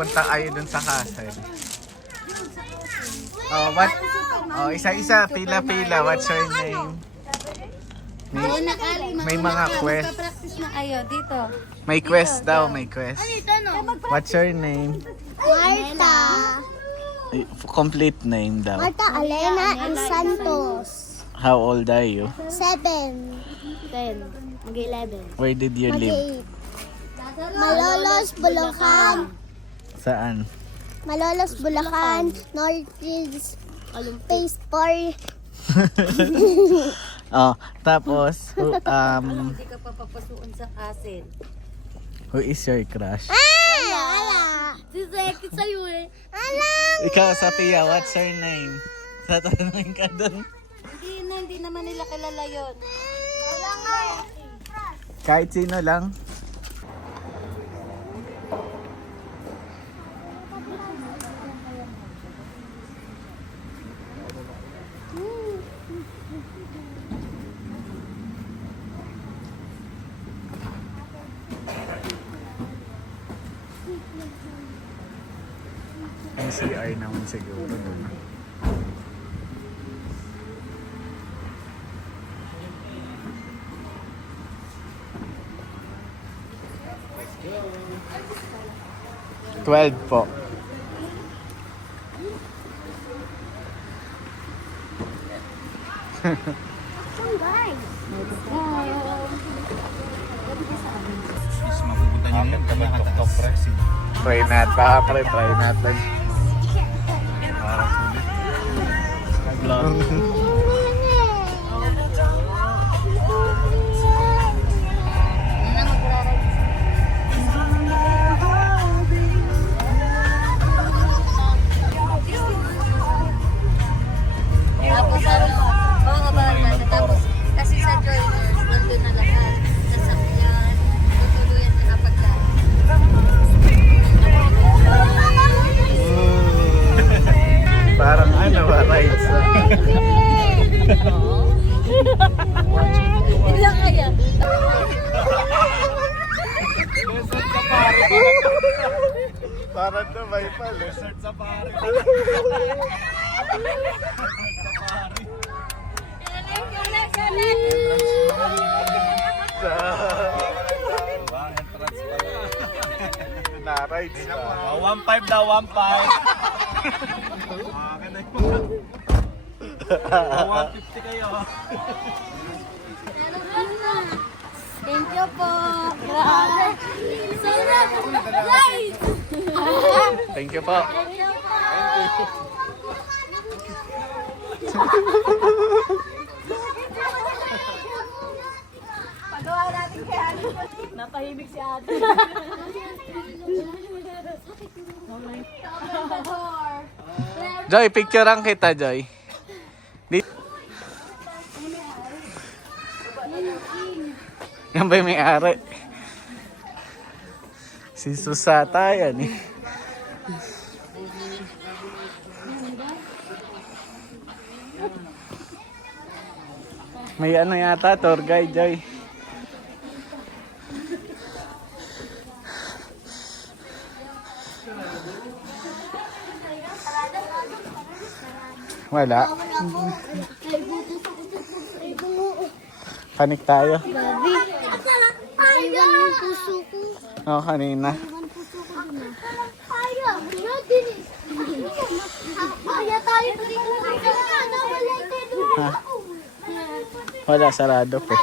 punta kayo dun sa castle. Oh, what? Oh, isa-isa, pila-pila. What's your name? May mga quest. Practice na kayo dito. May quest daw, may quest. What's your name? Marta. Complete name daw. Marta Elena and Santos. How old are you? 7. 10. Mag-11. Where did you live? Mag-8. Malolos, Bulacan. Saan? Malolos, Bulacan. Northeast. Phase 4. Oh, tapos, Hindi ka papapasuon sa castle. who is your crush? Ala. Si Zeki sa'yo eh. Alam. Ikaw, Sophia, what's her name? Tatanungin ka dun. Hindi naman nila kilala yun. Wala nga. Kahit sino lang. Ang CR naman siguro dun. $12 po. Try natin, try natin. Tapos tapos kasi sa joiners, nandun na lahat. Nasakyan, tutuluyan na pagkain. Parang ano ba, rides? Hindi lang kaya. Parang Dubai pa, Lizard Safari. Na-rides pa. 1.5 daw, 1.5. 150 kayo. Thank you po. Grabe. Sarap. Guys. Thank you po. Thank you po. Pagawa natin kay Ate. Napahimik si Ate. Joy, picturean kita, Joy. Yan ba yung may-ari? Si Susata yan eh. May ano yata, tour guide, Joy. Wala. Panik tayo. Babi. Naiwan yung puso ko. Oo, kanina. Naiwan puso ko dun ah. Kaya. Natin eh. Kaya tayo. Ha? Wala, sarado po.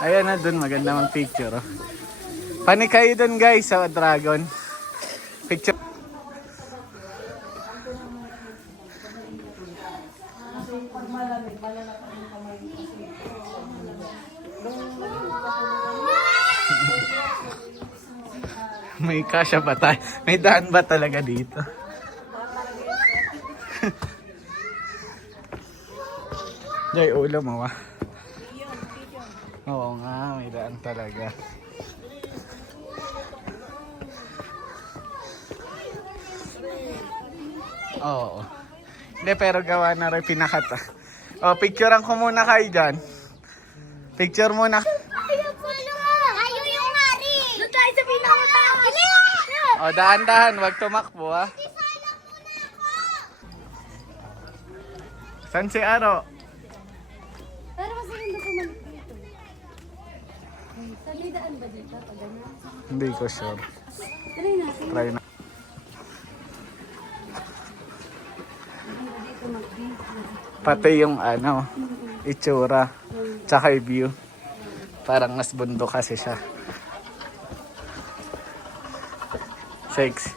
Ayan na dun, maganda mang picture. Oh. Panik kayo dun guys sa dragon. Picture. May kasya ba tayo? May daan ba talaga dito? Jay, ulo mo ah. Oo nga, may daan talaga. Oo. Hindi, pero gawa na rin pinakat ah. O, picturean ko muna kayo dyan. Picture muna. Ayaw yung hari. Doon tayo sa pinakataas. O, dahan-dahan. Huwag tumakbo, ha? San si Aro? Pero kasi hindi ko malik dito. Sa may daan ba dito? Pag ganun? Hindi ko sure. Try natin. Try na. Dito mag-beat. Pati yung ano, itsura. Tsaka yung view. Parang mas bundok kasi siya. 6. Okay.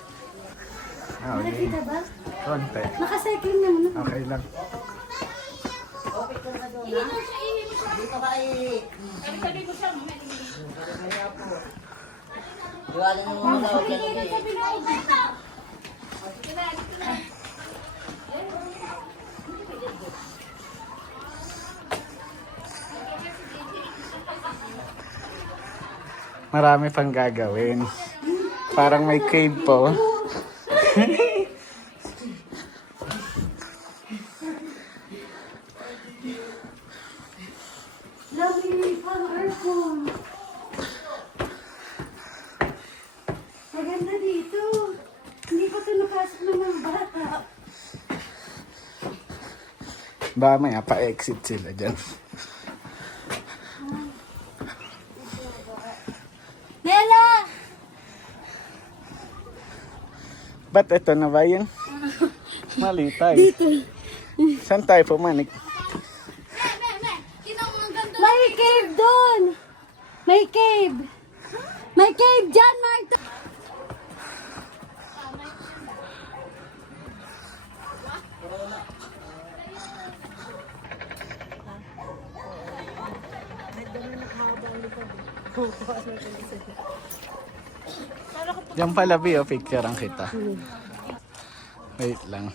Nakikita ba? Konti. Nakacycling naman. Okay lang. Marami pang gagawin. Parang may cave po. Lovely pang aircon. Maganda dito. Hindi pa ito napasok ng mga bata. Baka may pa-exit sila dyan. Nela! Ba't ito na ba yun? Mali tayo. Saan tayo pumanik? May cave doon! May cave! May cave dyan, Marta! Yan pala, Bi, oh, picture ang kita. Wait lang.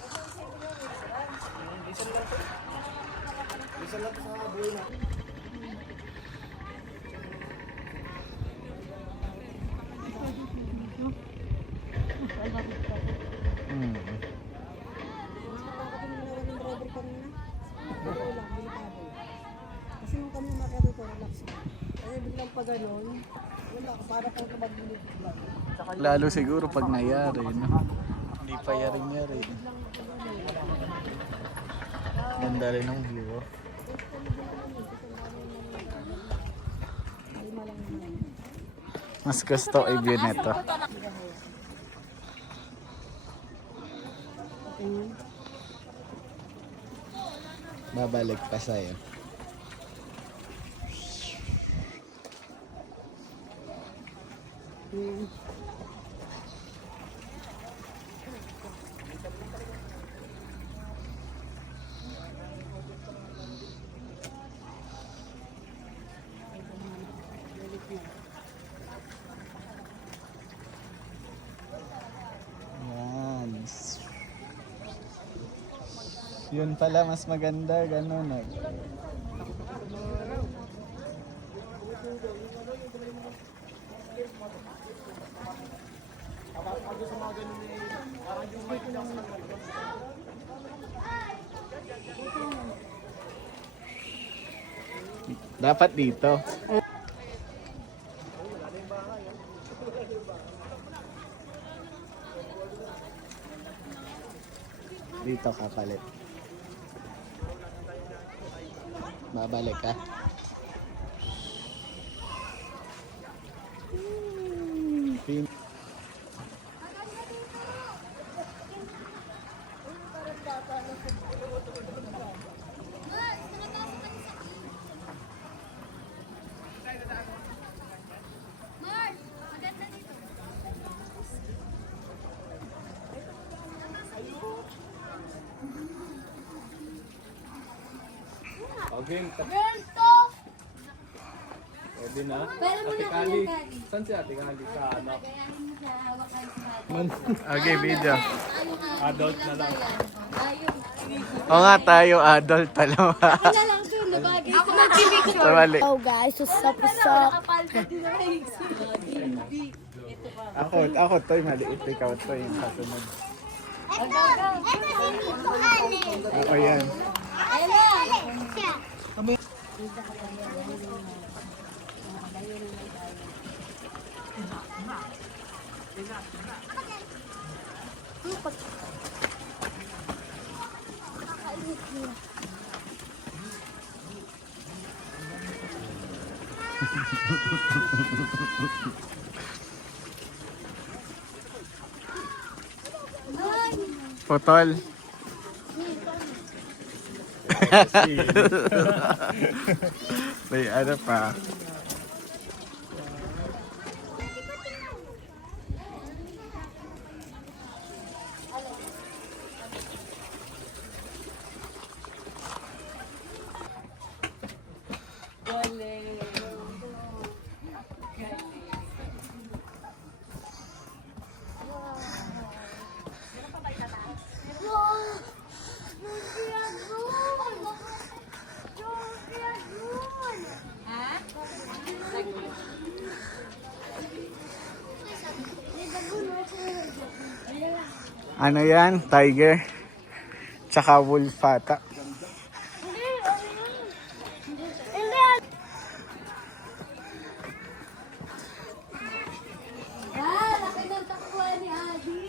Hmm. Kasi nung kami makakita, relax. Kasi biglang pa ganun, wala, para pang kabagulog lang. Lalo siguro pag nangyari, no? Hindi pa yaring-yari. Ganda rin ng view, oh. Mas gusto i-view nito. Babalik pa sa'yo. Yan. Yun pala, mas maganda, gano'n. Dapat dito. Dito ka palit. Babalik ka. Okay, Girls, to! pwede na. Pero muna ka ng kali. Saan si Ate Kali? Sa ano? Kagayahin mo sa hawakan sa Okay, video. Adult na lang. Ayun. O nga tayo, adult pala. Ako na lang to, nabagay ko na picture. Tumali. Oh guys, what's up, what's up? Ako to, maliit. Ikaw to yung kasunod. Ako yan. Ayun na. Putol. May ano pa. Ano yan? Tiger. Tsaka wolf ata. Ah, laki ng takwa ni Adi.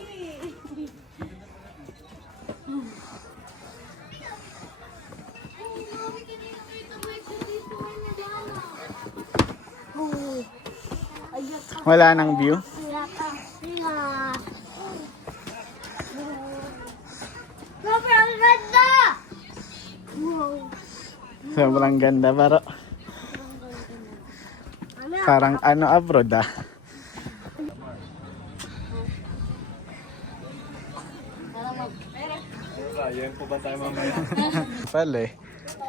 Ay, mami, kanina kayo tumayo dito. Wala nang view. Sobrang ganda! Wow. Sobrang ganda pero parang ano abroad ah. Yan po ba tayo mamaya? Pala eh.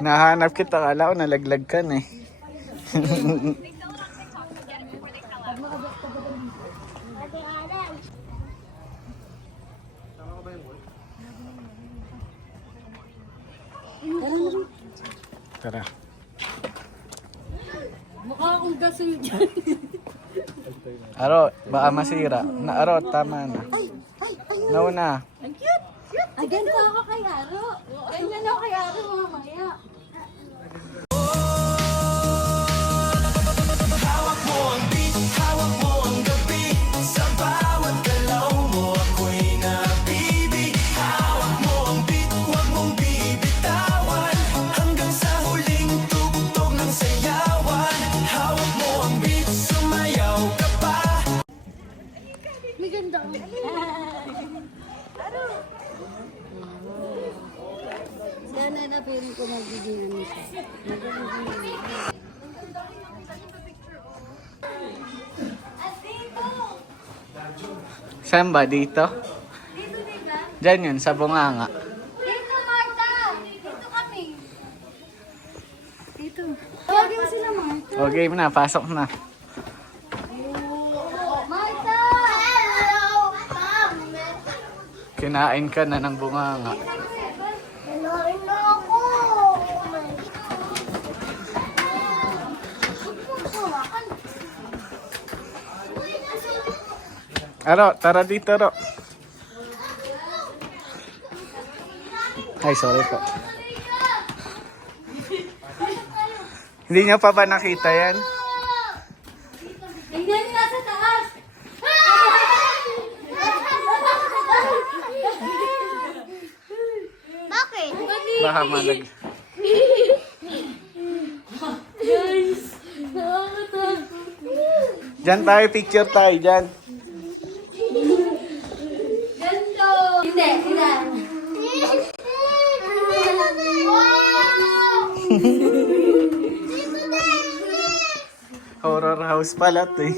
Nahanap kita, kala ko nalaglag ka na eh. Tara. Mukha akong gasol dyan. Aro, baka masira. Aro, tama na. Nauna. Ay, ganito ako kay Aro. Ganyan ako kay Aro mamaya. May ganda ako. Sana na pero ko magiging ano siya. Saan ba? Dito? Dito, diba? Diyan yun, sa bunganga. Dito, Marta! Dito kami. Dito. Tawagin mo sila, Marta. O game na, pasok na. Marta! Hello! Kinain ka na ng bunganga. Kinain na ako! Aro, tara dito, Aro. Ay, sorry po. Hindi niyo pa ba nakita yan? Tingnan niyo nasa taas! Bakit? Baka malag... Guys! Nakakatakot. Diyan tayo, picture tayo, dyan. Ganto! Hindi, hindi. Horror house pala to eh.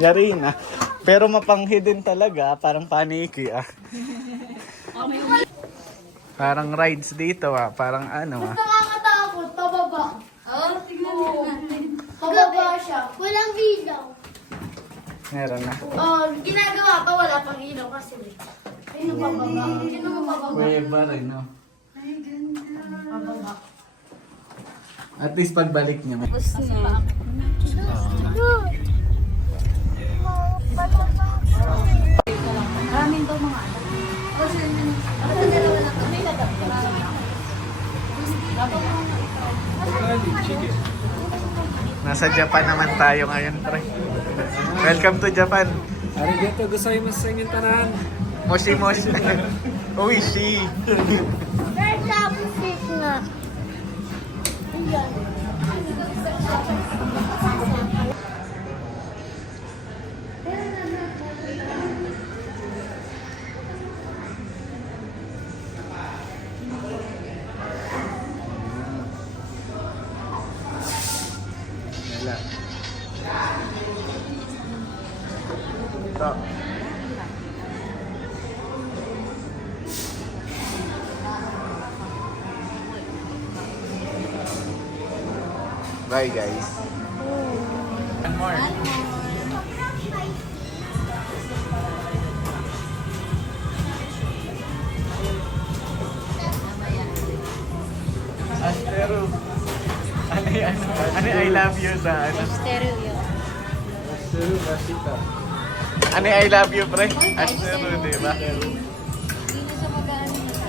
Yari na. Pero mapanghi din talaga, parang paniki ah. Parang rides dito ah, parang ano ah. Nakakatakot, pababa. Oh, tignan niyo natin. Pababa siya. Walang ilaw. Meron na. Oh, ginagawa pa, wala pang ilaw kasi. Sino pababa? Sino pababa? Kuweba rin no. Pababa. At least pagbalik niya. Tapos na. Maraming daw mga anak. Kasi dalawa lang kami. Nasa Japan naman tayo ngayon, pre. Welcome to Japan. Arigato gozaimasu sa inyong tanan. Moshi moshi. Oishi. Third chopstick nga. Ayan. Wala. Ito. Bye guys. One more. Astero. Ano I love you sa ano? Stereo yun. Astero Rashita. Ano I love you, pre? Astero, di ba? Hindi na siya mag-ano na sa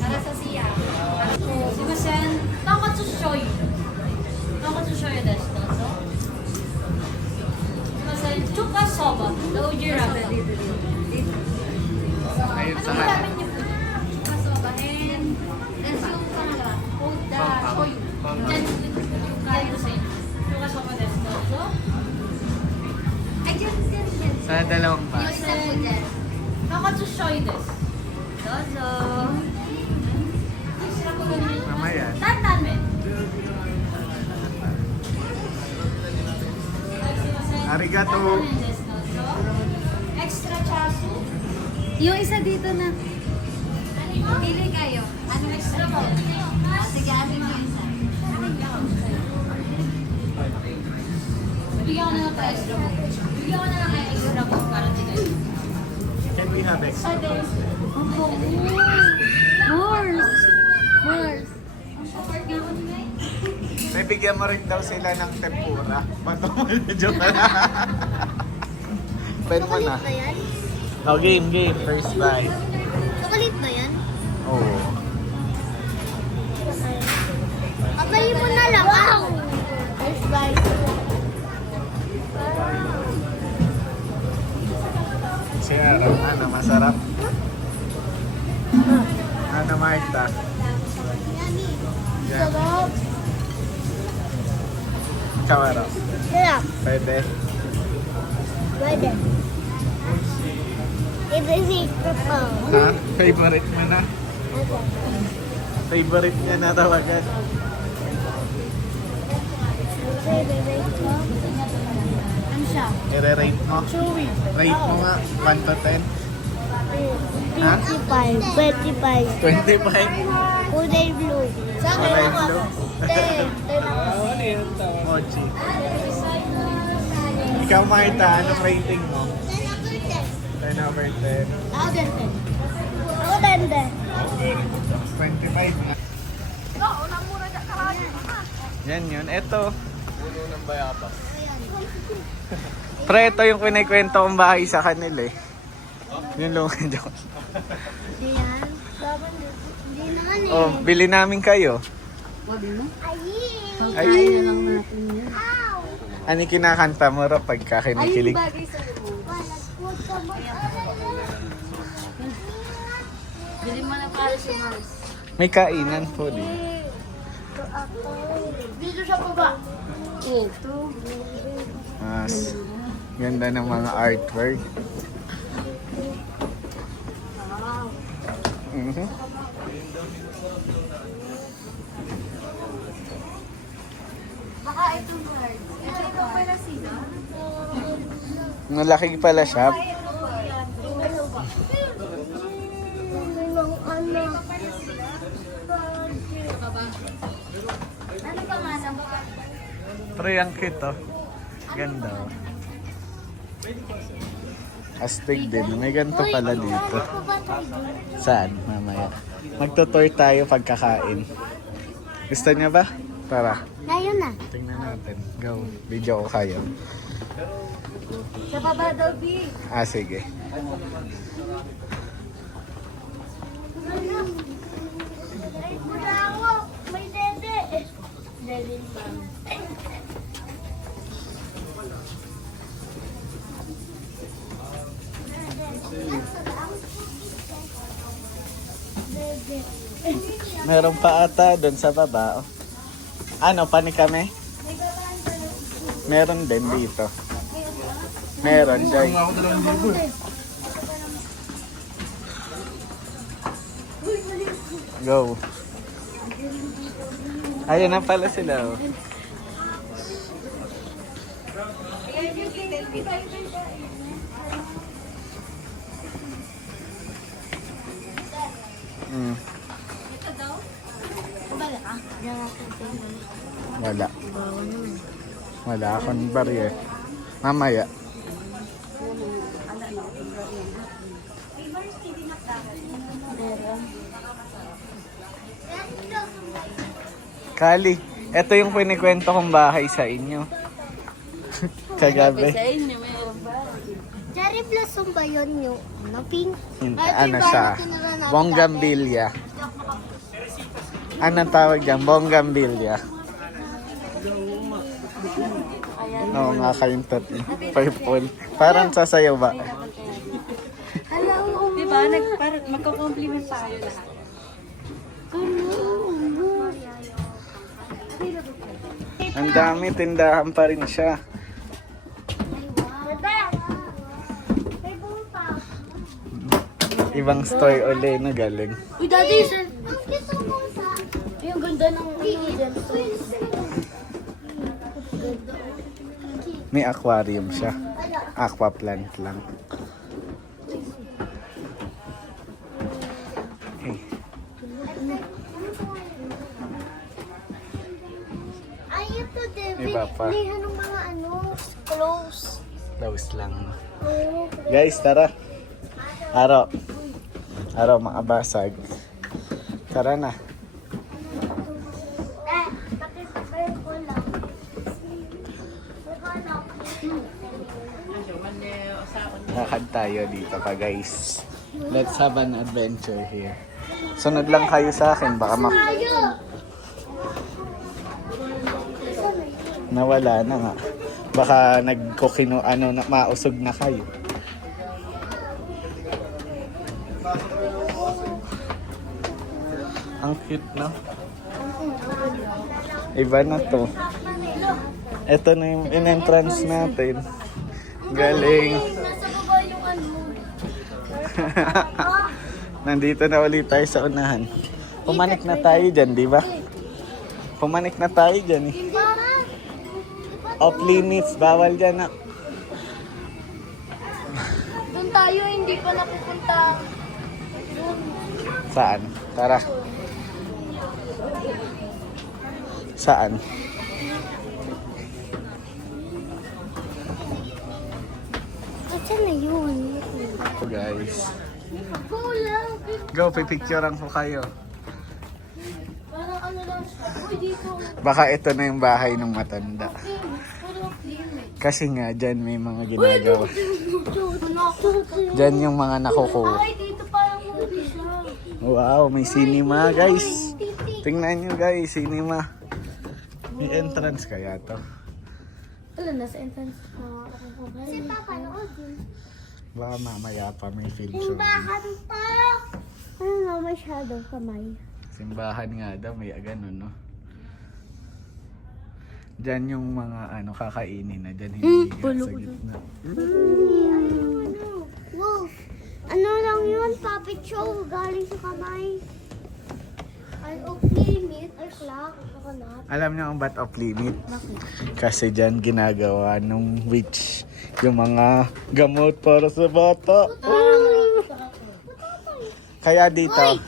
Para sa siya. Sumasen, nakatsu show you. Nakatsu show you desu dozo. Sumasen, chuka soba. The uji ramen. Ayun Ano sa yung akin. ramen niyo po? Chuka soba and then yung kanila, oda shoyu. Then chuka yung same. Chuka soba desu dozo. I just did Sa dalawang ba? Nakatsu show you desu. Dozo. Mamaya. Tantan men. Arigato. Extra chasu. Yung isa dito na. Pili kayo. Anong extra mo? Sige, atin mo isa. Bigyan ko na lang pa extra mo. Bigyan ko na lang kayo extra mo para dito. Can we have extra? Mars! Mars! Ang support nga ako nila eh. May bigyan mo rin daw sila ng tempura. Bato mo na, joke na. Pwede mo na. ba yan? Oh, game. First bite. Chocolate ba yan? Oh. Papayin mo na lang. Wow! First bite. Siya, ano, masarap. Ano, Marta? Yan. Sarap. Kawara. Sarap. Pwede. Pwede. Ito si Papa. Ha? Favorite mo na? Favorite niya na tawagan. Ano siya? I-rate mo. Chewy. Rate mo nga. 1 to 10. Ha? 25. 25. 25. Kulay blue. Sa akin Kulay ako. blue. 10. 10 ako. Ano yan? Tawa. Mochi. Ikaw, Marta, anong rating mo? 10 over 10. Ako din 10. Ako din 10. 25 na. Yan yun. Eto. Puno ng bayabas. Pre, ito yung kinikwento kong bahay sa kanila eh. Yung lungan joke. Hindi yan. Dapat hindi naman eh. Oh, bili namin kayo. Ayy! Ay, Ow! ano yung kinakanta mo ro pagka kinikilig? bagay sa mo. Huwag ka mag-alala. Bili mo na para sa Mars. May kainan po din. Ito ako. Dito siya pa ba? Ito. Mas ganda ng mga artwork. Mhm. Baka itong card. Ito pala sila. Malaki pala shop. Ano pangalan mo? Pre, Uy, ang cute oh. Ganda oh. Astig din. May ganito pala dito. Saan? Mamaya. Magtutour tayo pagkakain. Gusto niya ba? Tara. Ngayon na. Tingnan natin. Go. Video ko kayo. Sa baba daw, B. Ah, sige. Wala ako. May dede. Dede pa. Meron pa ata doon sa baba. Oh. Ano, pani kami? Meron din dito. Meron, Joy. Go. Ayun na pala sila. Oh. Mm. Wala. Wala akong barya. Mamaya. Kali, ito yung pinikwento kong bahay sa inyo. Kagabi. Sa inyo, mayroon ba? Cherry blossom ba yun yung pink? Ano siya? Bonggambilya. Anong tawag dyan? Bonggambilya. Oo nga kayong purple. Parang sasayaw ba? Diba? Parang magko-compliment tayo lahat. Ang dami, tindahan pa rin siya. Ibang store uli na galing. Uy, daddy, sir. Yung ganda ng May aquarium siya. Aqua plant lang. Okay. Ay, ito, David. Iba pa. Lihan ng mga close. Close lang. Oh. Guys, tara. Aro. Aro, makabasag. Tara na. Pakisabay ko lang. Lakad tayo dito pa guys. Let's have an adventure here. Sunod lang kayo sa akin. Baka nawala na nga. Baka nagkukino na mausog na kayo. Ang cute no? Iba na to. Ito na yung in-entrance natin. Galing. Nasa baba yung Nandito na ulit tayo sa unahan. Pumanik na tayo dyan, di ba? Pumanik na tayo dyan eh. Off limits, bawal dyan na. Doon tayo, hindi pa napupunta. Saan? Tara. Saan? Saan na yun? So guys. Go lang. Go, pipicturean ko kayo. Parang ano lang siya. Uy, dito. Baka ito na yung bahay ng matanda. Parang limit. Kasi nga, dyan may mga ginagawa. Dito. Dyan yung mga nakukuha. Ay, dito parang movie siya. Wow, may cinema guys. Tingnan nyo guys, cinema. May entrance kaya to. Wala, nasa entrance. Kasi papanood yun. Baka mamaya pa may film show. Simbahan pa! Ano nga masyadong kamay? Simbahan nga daw, may ganun, no? Diyan yung mga kakainin na dyan, hindi sa gitna. Wow! Ano lang yun? Puppet show galing sa kamay. Ay, okay, meat. Ay, clock. Coconut. Alam niyo ang ba't off limit? Kasi dyan ginagawa nung witch yung mga gamot para sa bata. Kaya dito,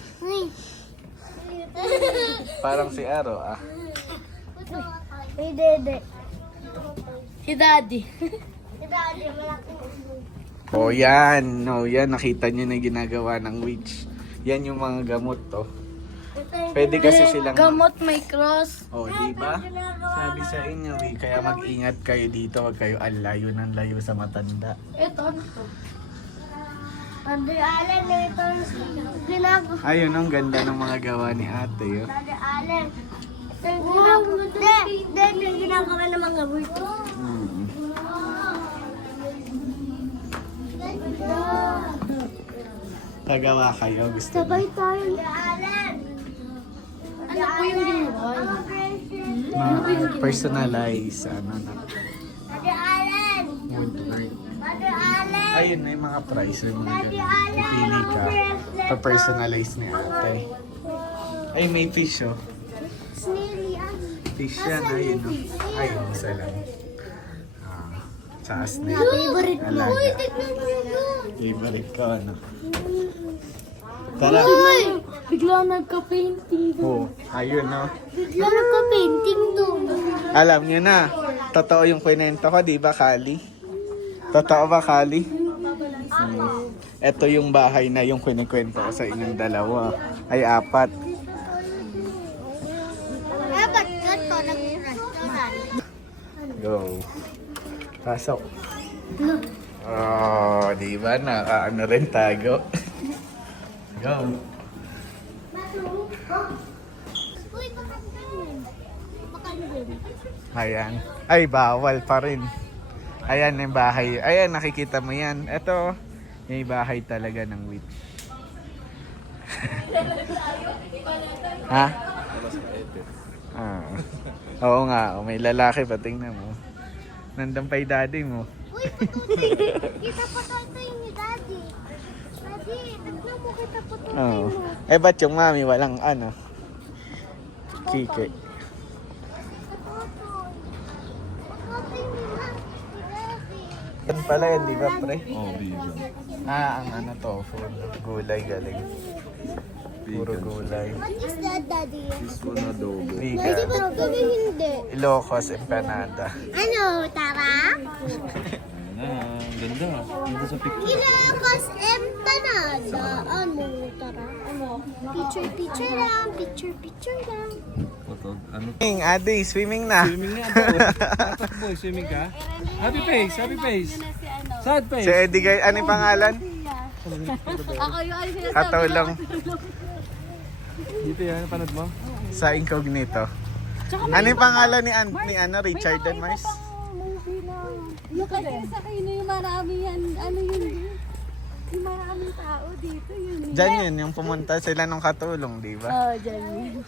parang si Aro Hey, Dede. Si Daddy. Oh, yan. No, yan. Nakita nyo na yung ginagawa ng witch. Yan yung mga gamot, to. Pwede kasi silang... Gamot may cross. Oh, di ba? Sabi sa inyo, eh. Kaya mag-ingat kayo dito. Huwag kayo alayo ng layo sa matanda. Ito, ano to? Ate Allen, ito ginagawa. Ayun, ang ganda ng mga gawa ni ate. Oh. Ate Allen, ito yung ginagawa. Ito yung ginagawa ng mga burto. Hmm. Pagawa kayo, gusto niyo? Sabay tayo. Ate Allen. Ano po yung ginawa? Personalize, ano na. Ate Allen. Woodwork. Ate Allen. Ayun, may mga price. May mga ganun. Pipili ka. Pa-personalize ni ate. Ay, may fish, oh. Snaily. Fish yan, ayun, oh. Ayun, isa lang. Ah, sa snail. Favorite mo. Alaga. Tignan mo yun. Favorite ko, ano. Tara. Bigla nagka-painting. Oh, ayun, no. Bigla nagka-painting doon. Alam niyo na, totoo yung kwento ko, di ba, Kali? Totoo ba, Kali? Ito yung bahay na yung kinikwento ko sa inyong dalawa. Ay, 4. Dapat ka to nag-restaurant. Go. Pasok. Oh, di ba? Nakaano rin tago. Go. Uy, baka ganyan. Baka ganyan. Ayan. Ay, bawal pa rin. Ayan yung bahay. Ayan, nakikita mo yan. Ito, yung bahay talaga ng witch. Ha? Ah. Oo nga, may lalaki pa, tingnan mo. Nandun pa yung daddy mo. Uy, patuloy. Kita pa tayo ni Daddy. Daddy, tignan mo kita patuloy Oo. mo. Eh, ba't yung mami walang ano? Kike. Patuloy nila. Si Daddy. Yan pala yun, di ba, pre? Oh, vegan. Ah, ang ano to, food. Gulay galing. Puro gulay. What is that, Daddy? This one adobo. Daddy, Vegan. ba't kami hindi? Ilocos empanada. Ano, tara? Ganda. Ganda sa picture. Ilocos empanada. Ano, tara? Ano? Picture lang. Picture lang. Ano? Swimming, Adi, swimming na. Swimming nga daw. Tatakbo, swimming ka? Happy face, happy face. Sad face. Si Eddie, ano yung pangalan? Ako yung ano sinasabi. Katulong Dito yan, panood mo? sa incognito. Ano yung pangalan ni ano, Richard and Mars? Yung kasi sa kayo yung marami yan. Ano yun? Yung maraming tao dito yun. Diyan yun, yung pumunta sila nung katulong, di ba? Oh, dyan yun.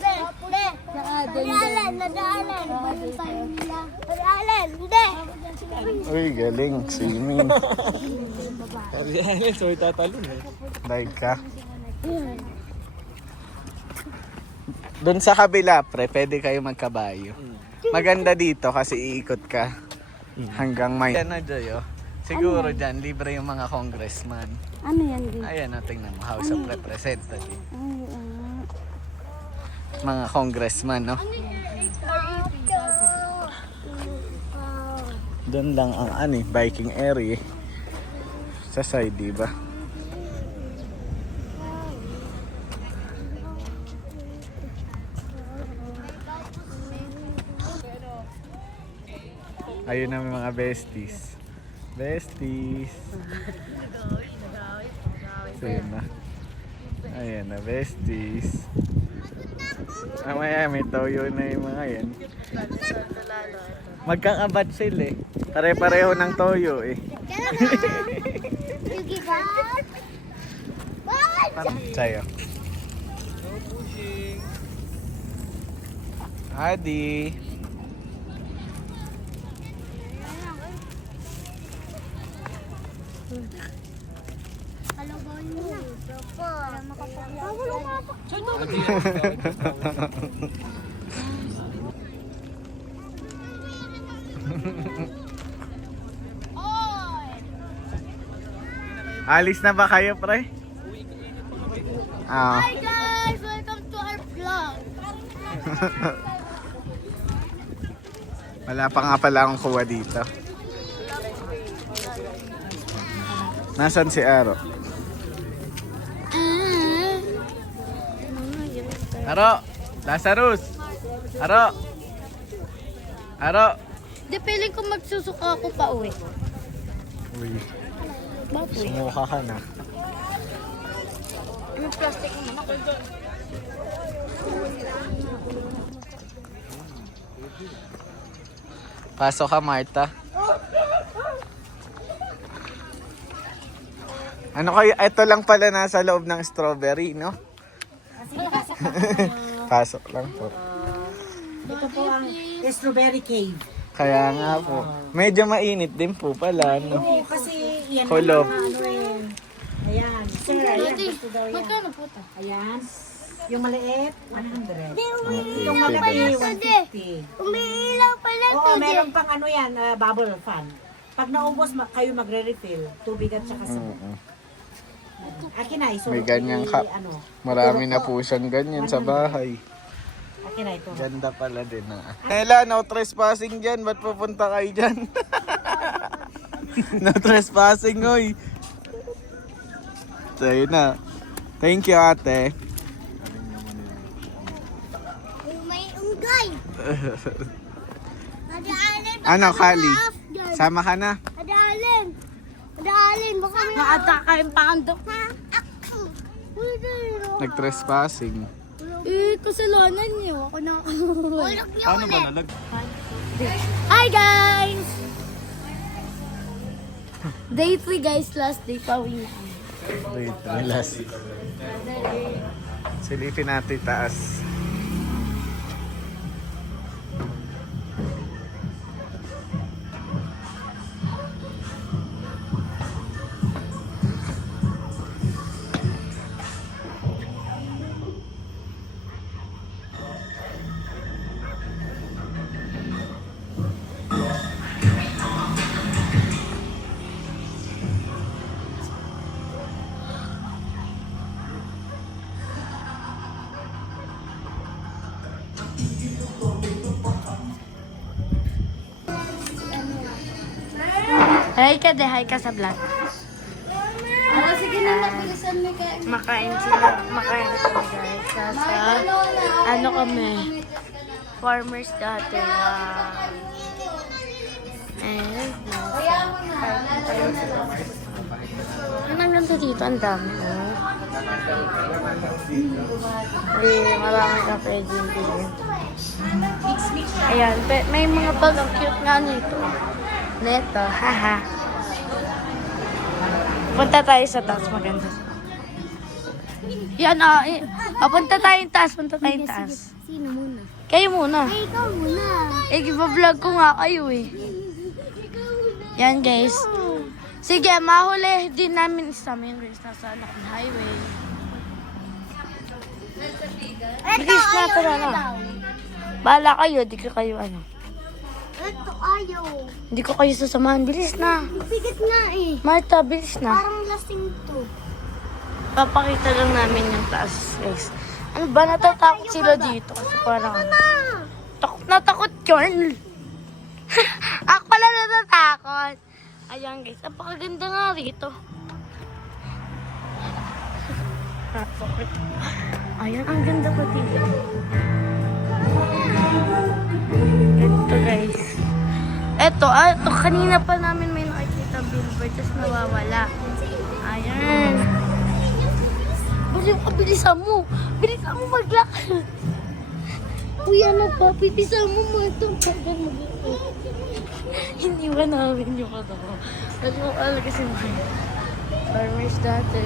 Hindi. Saka Nadaalan. Nadaalan. Hindi. Uy, galing, swimming. Ariel, so itatalon eh. Like ka. Doon sa kabila, pre, pwede kayo magkabayo. Maganda dito kasi iikot ka hanggang may... Ano, Joy, oh. Siguro dyan, libre yung mga congressman. Ano yan dito? Ayan, tingnan mo, House of Representatives. Mga congressman, no? Doon lang ang biking area. Sa side, di ba? Ayun na may mga besties. Besties. So, yun na. Ayan na, besties. Mamaya may toyo na yung mga yan. Magkakabat sila eh. Pare-pareho ng toyo eh. You give up? What? Sa'yo. Adi. Kalagawan mo na. Para makapag-vlog. Alis na ba kayo, pre? Ah. Hi guys! Welcome to our vlog. Wala pa nga pala akong kuha dito. Nasaan si Aro? Aro! Lazarus! Aro! Aro! Di, piling ko magsusuka ako pa uwi. Uy, Bakit? sumuka ka na. May plastic naman ako. Pasok ka, Marta. Ano kayo? Ito lang pala nasa loob ng strawberry, no? Pasok lang po. Ito po ang strawberry cave. Kaya nga po. Medyo mainit din po pala, no? Oo, kasi yan Kulob. ang ano eh. Ayan. Sir, ayan. Gusto daw yan. Magkano po ito? Ayan. Yung maliit, 100. Okay, Yung pwede. malaki, 150. Umiilaw pala Oo, meron pang ano yan, bubble fan. Pag naubos, kayo magre-refill. Tubig at saka sabon. Akin na, isulot. May ganyan ka. Ano, Marami na po siyang ganyan sa bahay. akin na ito. Ganda pala din ah. Nela, no trespassing dyan. Ba't pupunta kayo dyan? No trespassing, oy. So, yun na. Thank you, ate. May unggay. Adaalin. Ano, Kali? Sama ka na? Adaalin. Adaalin. Baka may naatakain pa ang dok. Nag-trespassing. Kasalanan niyo. Ako na. Paano ba nalag? Hi guys! Day 3 guys. Last day pa uwi. Wait, last. Silipin natin taas. Hi ka de, hi ka sa vlog. Sige na, napulisan mo ka. Makain kami guys. Ano kami? Farmers dati. And, ang ganda dito, ang dami. Marami ka pwedeng bilhin. Ayan, may mga bag ang cute nga nito. Neto, haha. Punta tayo sa taas, maganda. Yan, punta tayong taas, punta tayong taas. Sino muna? Kayo muna. Ay, ikaw muna. Iba-vlog ko nga kayo eh. Yan guys. Sige, mahuli din namin isa main race na sa anak ng highway. Bilis na, tara na. Bahala kayo, di ko kayo ano. Ito ayaw. Hindi ko kayo sasamahan, bilis na. Bigat nga eh. Marta, bilis na. Parang lasing to. Papakita lang namin yung taas guys. Ano ba, natatakot sila dito kasi parang takot na takot yun. Ako pala natatakot. Ayan guys, napakaganda nga rito. Ayan, ang ganda ko dito. Ito guys. Ito, kanina pa namin may nakikita billboard tapos nawawala. Ayan. Bilisan mo. Bilisan mo maglakad. Kuya, bilisan mo mo itong pagdan mo dito. Hindi ba namin yung katawa? Nagmukala kasi mo. Farmers dati.